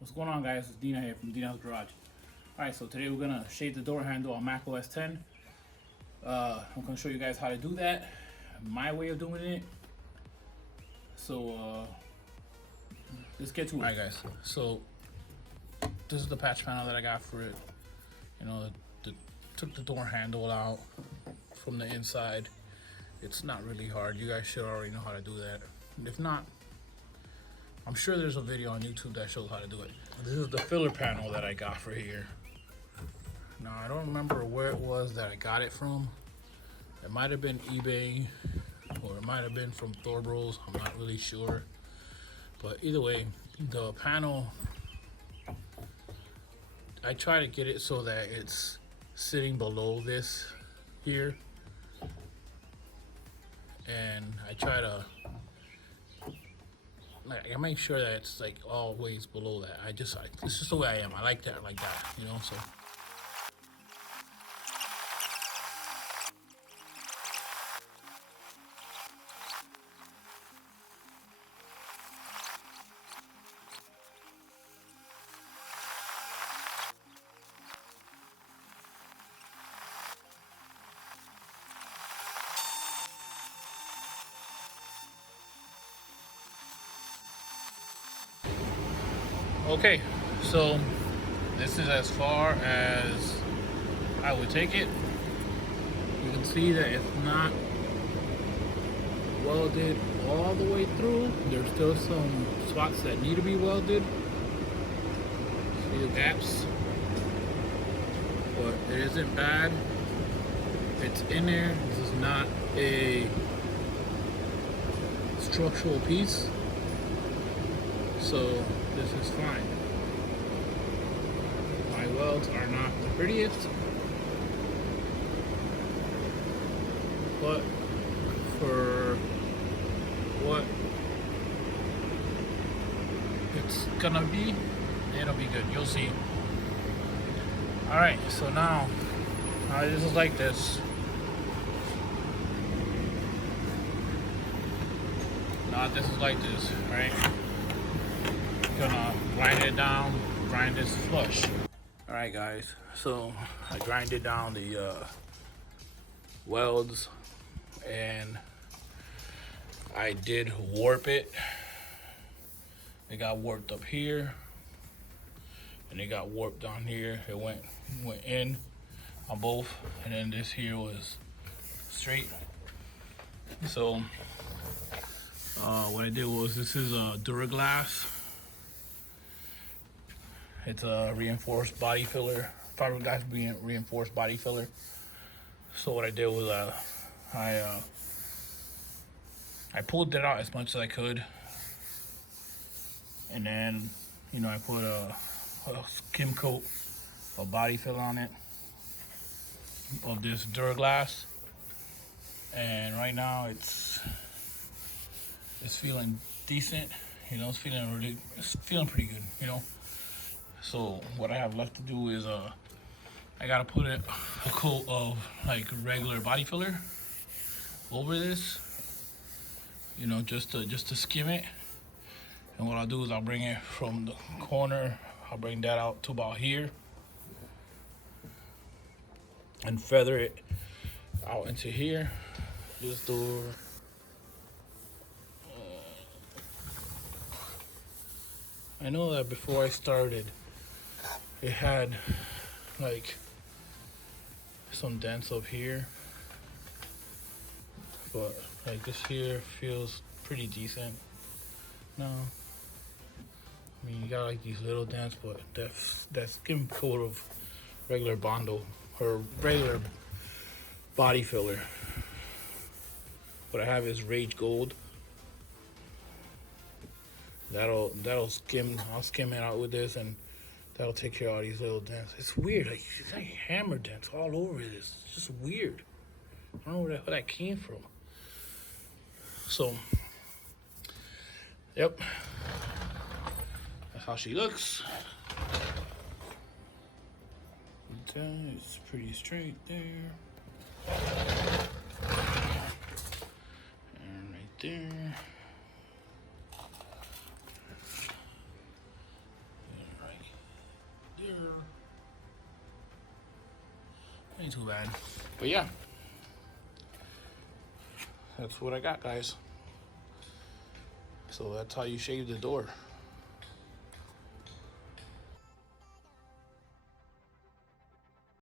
What's going on, guys? It's Dina here from Dina's Garage. Alright, so today we're gonna shade the door handle on Mac OS 10. I'm gonna show you guys how to do that, my way of doing it. So let's get to it. Alright guys, so this is the patch panel that I got for it. You know, took the door handle out from the inside. It's not really hard. You guys should already know how to do that. And if not, I'm sure there's a video on YouTube that shows how to do it. This is the filler panel that I got for here. Now, I don't remember where it was that I got it from. It might have been eBay, or it might have been from Thor Bros. I'm not really sure. But either way, the panel, I try to get it so that it's sitting below this here. And I try to, I make sure that it's like always below that. It's just the way I am. I like that, you know, so. Okay, so this is as far as I would take it. You can see that it's not welded all the way through. There's still some spots that need to be welded. See the gaps? But it isn't bad. It's in there. This is not a structural piece. So this is fine. My welds are not the prettiest, but for what it's gonna be, it'll be good. You'll see. Alright, so now this is like this. Now this is like this, right? Gonna grind it down, grind this flush. All right guys, so I grinded down the welds and I did warp it. It got warped up here and it got warped down here. It went in on both, and then this here was straight. So what I did was, this is a Duraglass. It's a reinforced body filler, fiberglass reinforced body filler. So what I did was I pulled it out as much as I could, and then, you know, I put a skim coat of body filler on it of this Duraglass, and right now it's feeling decent. You know, it's feeling pretty good. You know. So what I have left to do is I gotta put a coat of like regular body filler over this, you know, just to skim it. And what I'll do is I'll bring it from the corner, I'll bring that out to about here and feather it out into here, this door. I know that before I started, it had like some dents up here, but like this here feels pretty decent now. I mean, you got like these little dents, but that skim coat of regular Bondo or regular body filler. What I have is Rage Gold. I'll skim it out with this, and that'll take care of all these little dents. It's weird, like it's like hammer dents all over this. It's just weird. I don't know where that came from. So, yep, that's how she looks. It's pretty straight there, and right there. Ain't too bad. But yeah, that's what I got, guys. So that's how you shave the door.